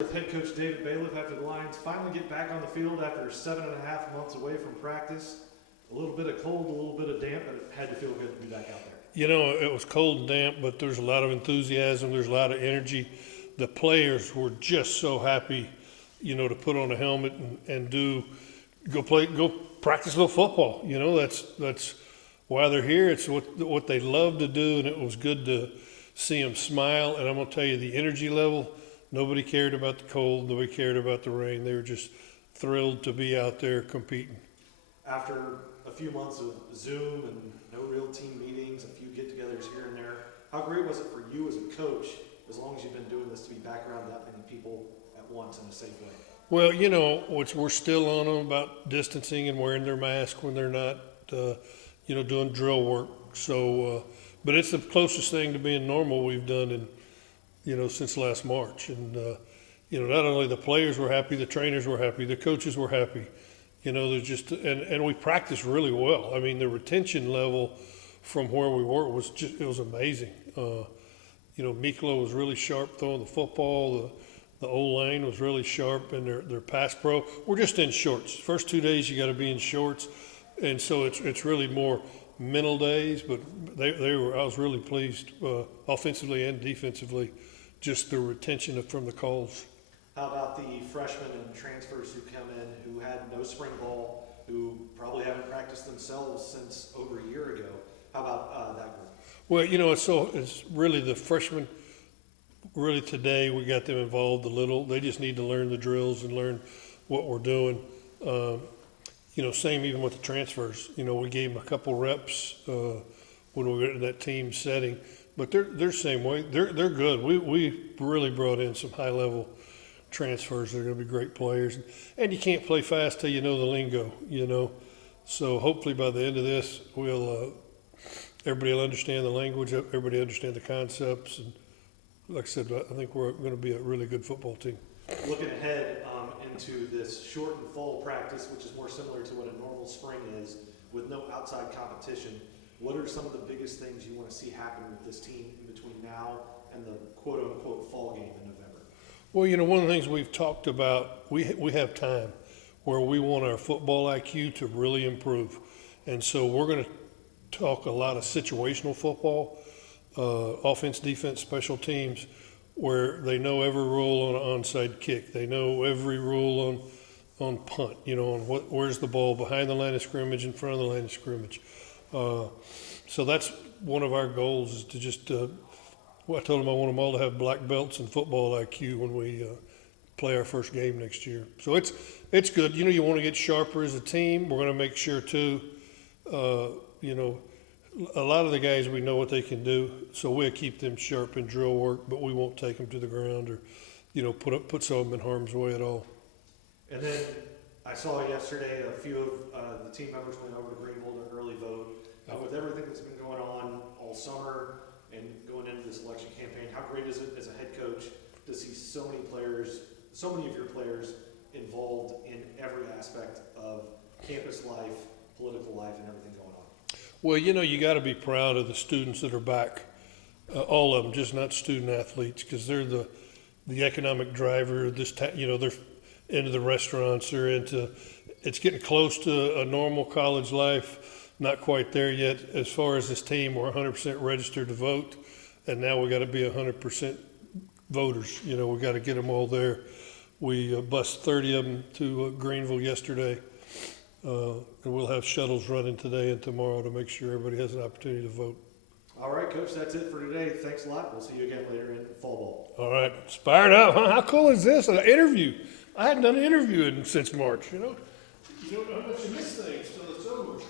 With head coach David Bailiff after the Lions finally get back on the field after 7.5 months away from practice. A little bit of cold, a little bit of damp, but it had to feel good to be back out there. You know, it was cold and damp, but there's a lot of enthusiasm. There's a lot of energy. The players were just so happy, you know, to put on a helmet and go practice a little football. You know, that's why they're here. It's what they love to do, and it was good to see them smile. And I'm gonna tell you, the energy level. Nobody cared about the cold. Nobody cared about the rain. They were just thrilled to be out there competing. After a few months of Zoom and no real team meetings, a few get-togethers here and there, how great was it for you as a coach, as long as you've been doing this, to be back around that many people at once in a safe way? Well, you know, we're still on them about distancing and wearing their mask when they're not, doing drill work. So, but it's the closest thing to being normal we've done since last March. And, not only the players were happy, the trainers were happy, the coaches were happy. You know, there's just, and we practiced really well. I mean, the retention level from where we were it was amazing. Miklo was really sharp throwing the football. The O-line was really sharp in their pass pro. We're just in shorts. First 2 days you got to be in shorts. And so it's really more mental days, but I was really pleased offensively and defensively, just the retention from the calls. How about the freshmen and transfers who come in who had no spring ball, who probably haven't practiced themselves since over a year ago? How about that group? Well, it's really the freshmen. Really today we got them involved a little. They just need to learn the drills and learn what we're doing. Same even with the transfers. We gave them a couple reps when we were in that team setting, but they're same way. They're good. We really brought in some high level transfers. They're going to be great players, and you can't play fast till you know the lingo. So hopefully by the end of this, everybody will understand the language. Everybody understand the concepts, and like I said, I think we're going to be a really good football team. Looking ahead into this shortened fall practice, which is more similar to what a normal spring is, with no outside competition, what are some of the biggest things you want to see happen with this team in between now and the quote-unquote fall game in November? Well, one of the things we've talked about, we have time where we want our football IQ to really improve. And so we're going to talk a lot of situational football, offense, defense, special teams, where they know every rule on an onside kick. They know every rule on punt, on where's the ball, behind the line of scrimmage, in front of the line of scrimmage. So that's one of our goals, is to just, I told them I want them all to have black belts in football IQ when we play our first game next year. So it's good. You want to get sharper as a team. We're going to make sure too, a lot of the guys, we know what they can do, so we'll keep them sharp in drill work, but we won't take them to the ground or, put some of them in harm's way at all. And then I saw yesterday a few of the team members went over to Greenville to early vote. With everything that's been going on all summer and going into this election campaign, how great is it as a head coach to see so many of your players involved in every aspect of campus life, political life, and everything going on? Well, you got to be proud of the students that are back, all of them, just not student athletes, because they're the economic driver. They're into the restaurants. It's getting close to a normal college life. Not quite there yet. As far as this team, we're 100% registered to vote, and now we got to be 100% voters. We got to get them all there. We bused 30 of them to Greenville yesterday. And we'll have shuttles running today and tomorrow to make sure everybody has an opportunity to vote. All right, Coach, that's it for today. Thanks a lot. We'll see you again later in fall ball. All right, it's fired up, huh? How cool is this? An interview. I hadn't done an interview since March, You know how much you miss things till it's over.